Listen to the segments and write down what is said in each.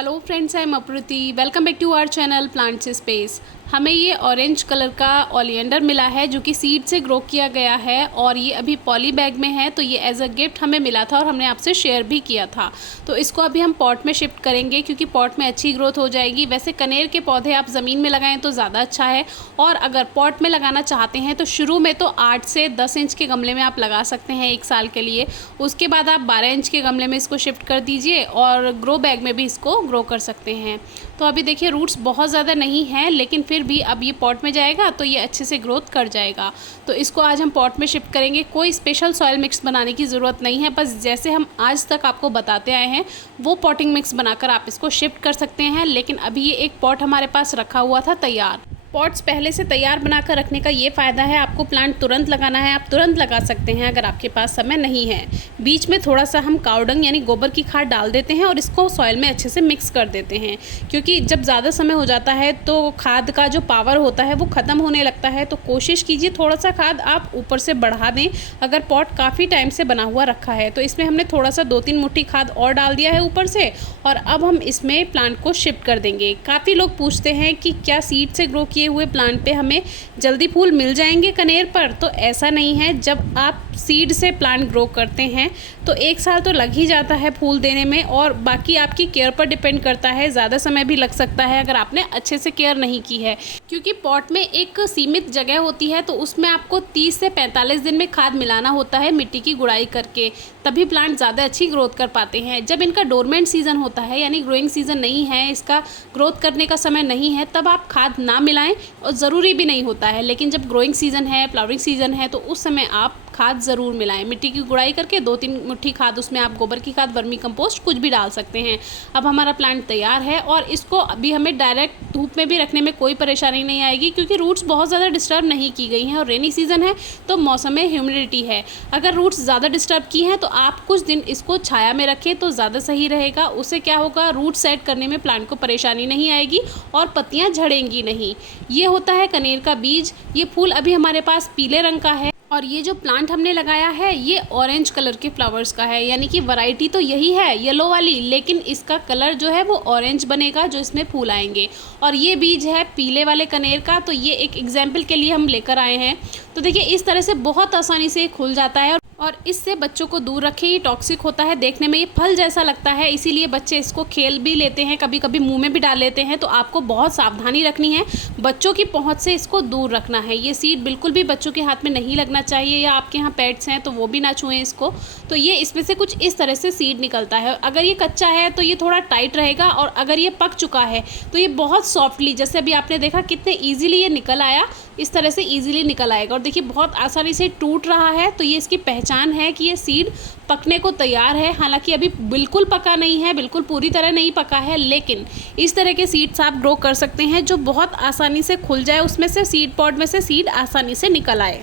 Hello friends, I am Apruti. Welcome back to our channel Plants Space. हमें ये orange colour का oleander मिला है जो कि सीड से ग्रो किया गया है और ये अभी पॉली बैग में है। तो ये एज अ गिफ्ट हमें मिला था और हमने आपसे शेयर भी किया था। तो इसको अभी हम पॉट में शिफ्ट करेंगे क्योंकि पॉट में अच्छी ग्रोथ हो जाएगी। वैसे कनेर के पौधे आप ज़मीन में लगाएं तो ज़्यादा अच्छा है, और अगर पॉट में लगाना चाहते हैं तो शुरू में तो 8 से 10 इंच के गमले में आप लगा सकते हैं 1 साल के लिए। उसके बाद आप 12 इंच के गमले में इसको शिफ्ट कर दीजिए और ग्रो बैग में भी इसको ग्रो कर सकते हैं। तो अभी देखिए रूट्स बहुत ज़्यादा नहीं हैं, लेकिन फिर भी अब ये पॉट में जाएगा तो ये अच्छे से ग्रोथ कर जाएगा। तो इसको आज हम पॉट में शिफ्ट करेंगे। कोई स्पेशल सॉइल मिक्स बनाने की ज़रूरत नहीं है, बस जैसे हम आज तक आपको बताते आए हैं वो पॉटिंग मिक्स बनाकर आप इसको शिफ्ट कर सकते हैं। लेकिन अभी ये एक पॉट हमारे पास रखा हुआ था तैयार। पॉट्स पहले से तैयार बनाकर रखने का ये फ़ायदा है, आपको प्लांट तुरंत लगाना है आप तुरंत लगा सकते हैं अगर आपके पास समय नहीं है। बीच में थोड़ा सा हम काउडंग यानी गोबर की खाद डाल देते हैं और इसको सॉइल में अच्छे से मिक्स कर देते हैं, क्योंकि जब ज़्यादा समय हो जाता है तो खाद का जो पावर होता है वो ख़त्म होने लगता है। तो कोशिश कीजिए थोड़ा सा खाद आप ऊपर से बढ़ा दें। अगर पॉट काफ़ी टाइम से बना हुआ रखा है तो इसमें हमने थोड़ा सा 2-3 मुट्ठी खाद और डाल दिया है ऊपर से, और अब हम इसमें प्लांट को शिफ्ट कर देंगे। काफ़ी लोग पूछते हैं कि क्या सीड से ग्रो किए हुए प्लांट पे हमें जल्दी फूल मिल जाएंगे कनेर पर? तो ऐसा नहीं है। जब आप सीड से प्लांट ग्रो करते हैं तो 1 साल तो लग ही जाता है फूल देने में, और बाकी आपकी केयर पर डिपेंड करता है। ज़्यादा समय भी लग सकता है अगर आपने अच्छे से केयर नहीं की है, क्योंकि पॉट में एक सीमित जगह होती है तो उसमें आपको 30 से 45 दिन में खाद मिलाना होता है मिट्टी की गुड़ाई करके, तभी प्लांट ज़्यादा अच्छी ग्रोथ कर पाते हैं। जब इनका डोरमेंट सीजन होता है यानी ग्रोइंग सीजन नहीं है, इसका ग्रोथ करने का समय नहीं है, तब आप खाद ना मिलाएं, और ज़रूरी भी नहीं होता है। लेकिन जब ग्रोइंग सीजन है, फ्लावरिंग सीजन है, तो उस समय आप खाद ज़रूर मिलाएं। मिट्टी की गुड़ाई करके 2-3 मुट्ठी खाद, उसमें आप गोबर की खाद, वर्मी कंपोस्ट कुछ भी डाल सकते हैं। अब हमारा प्लांट तैयार है और इसको अभी हमें डायरेक्ट धूप में भी रखने में कोई परेशानी नहीं आएगी, क्योंकि रूट्स बहुत ज़्यादा डिस्टर्ब नहीं की गई हैं और रेनी सीजन है तो मौसम में ह्यूमिडिटी है। अगर रूट्स ज़्यादा डिस्टर्ब की हैं तो आप कुछ दिन इसको छाया में रखें तो ज़्यादा सही रहेगा। उससे क्या होगा, रूट सेट करने में प्लांट को परेशानी नहीं आएगी और पत्तियाँ झड़ेंगी नहीं। ये होता है कनेर का बीज। ये फूल अभी हमारे पास पीले रंग का है, और ये जो प्लांट हमने लगाया है ये ऑरेंज कलर के फ्लावर्स का है, यानी कि वैरायटी तो यही है येलो वाली, लेकिन इसका कलर जो है वो ऑरेंज बनेगा जो इसमें फूल आएंगे। और ये बीज है पीले वाले कनेर का, तो ये एक एग्जाम्पल के लिए हम लेकर आए हैं। तो देखिए इस तरह से बहुत आसानी से खुल जाता है, और इससे बच्चों को दूर रखें। ये टॉक्सिक होता है, देखने में ये फल जैसा लगता है, इसीलिए बच्चे इसको खेल भी लेते हैं, कभी कभी मुंह में भी डाल लेते हैं। तो आपको बहुत सावधानी रखनी है, बच्चों की पहुंच से इसको दूर रखना है। ये सीड बिल्कुल भी बच्चों के हाथ में नहीं लगना चाहिए, या आपके यहाँ पेट्स हैं तो वो भी ना छुएं इसको। तो ये इसमें से कुछ इस तरह से सीड निकलता है। अगर ये कच्चा है तो ये थोड़ा टाइट रहेगा, और अगर ये पक चुका है तो ये बहुत सॉफ्टली, जैसे अभी आपने देखा कितने ईजिली ये निकल आया, इस तरह से ईजिली निकल आएगा। और देखिए बहुत आसानी से टूट रहा है, तो ये इसकी पहचान है कि ये सीड पकने को तैयार है। हालांकि अभी बिल्कुल पका नहीं है, बिल्कुल पूरी तरह नहीं पका है, लेकिन इस तरह के सीड्स आप ग्रो कर सकते हैं जो बहुत आसानी से खुल जाए, उसमें से सीड पॉड में से सीड आसानी से निकल आए।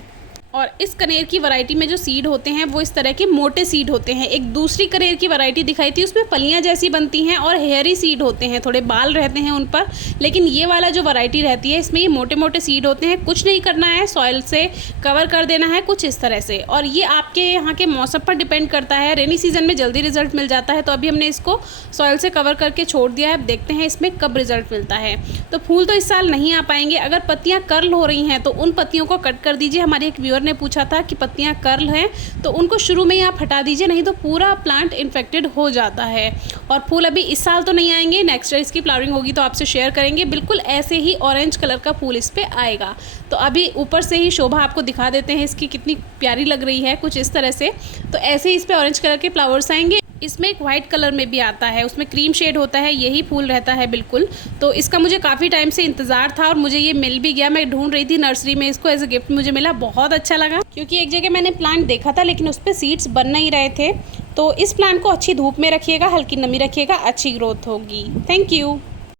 और इस कनेर की वैरायटी में जो सीड होते हैं वो इस तरह के मोटे सीड होते हैं। एक दूसरी कनेर की वैरायटी दिखाई थी, उसमें फलियां जैसी बनती हैं और हेयरी सीड होते हैं, थोड़े बाल रहते हैं उन पर। लेकिन ये वाला जो वैरायटी रहती है इसमें ये मोटे मोटे सीड होते हैं। कुछ नहीं करना है, सॉइल से कवर कर देना है कुछ इस तरह से। और ये आपके यहाँ के मौसम पर डिपेंड करता है। रेनी सीजन में जल्दी रिजल्ट मिल जाता है, तो अभी हमने इसको सॉइल से कवर करके छोड़ दिया है। अब देखते हैं इसमें कब रिजल्ट मिलता है। तो फूल तो इस साल नहीं आ पाएंगे। अगर पत्तियाँ कर्ल हो रही हैं तो उन पत्तियों को कट कर दीजिए। हमारे एक व्यूअर ने पूछा था कि पत्तियां कर्ल हैं तो उनको शुरू में ही आप हटा दीजिए, नहीं तो पूरा प्लांट इन्फेक्टेड हो जाता है। और फूल अभी इस साल तो नहीं आएंगे, नेक्स्ट ईयर इसकी फ्लावरिंग होगी तो आपसे शेयर करेंगे। बिल्कुल ऐसे ही ऑरेंज कलर का फूल इस पे आएगा। तो अभी ऊपर से ही शोभा आपको दिखा देते हैं इसकी, कितनी प्यारी लग रही है कुछ इस तरह से। तो ऐसे ही इस पे ऑरेंज कलर के फ्लावर्स आएंगे। इसमें एक वाइट कलर में भी आता है, उसमें क्रीम शेड होता है, यही फूल रहता है बिल्कुल। तो इसका मुझे काफ़ी टाइम से इंतज़ार था और मुझे ये मिल भी गया। मैं ढूंढ रही थी नर्सरी में इसको, एज अ गिफ्ट मुझे मिला। बहुत अच्छा लगा, क्योंकि एक जगह मैंने प्लांट देखा था लेकिन उस पर सीड्स बन नहीं रहे थे। तो इस प्लांट को अच्छी धूप में रखिएगा, हल्की नमी रखिएगा, अच्छी ग्रोथ होगी। Thank you.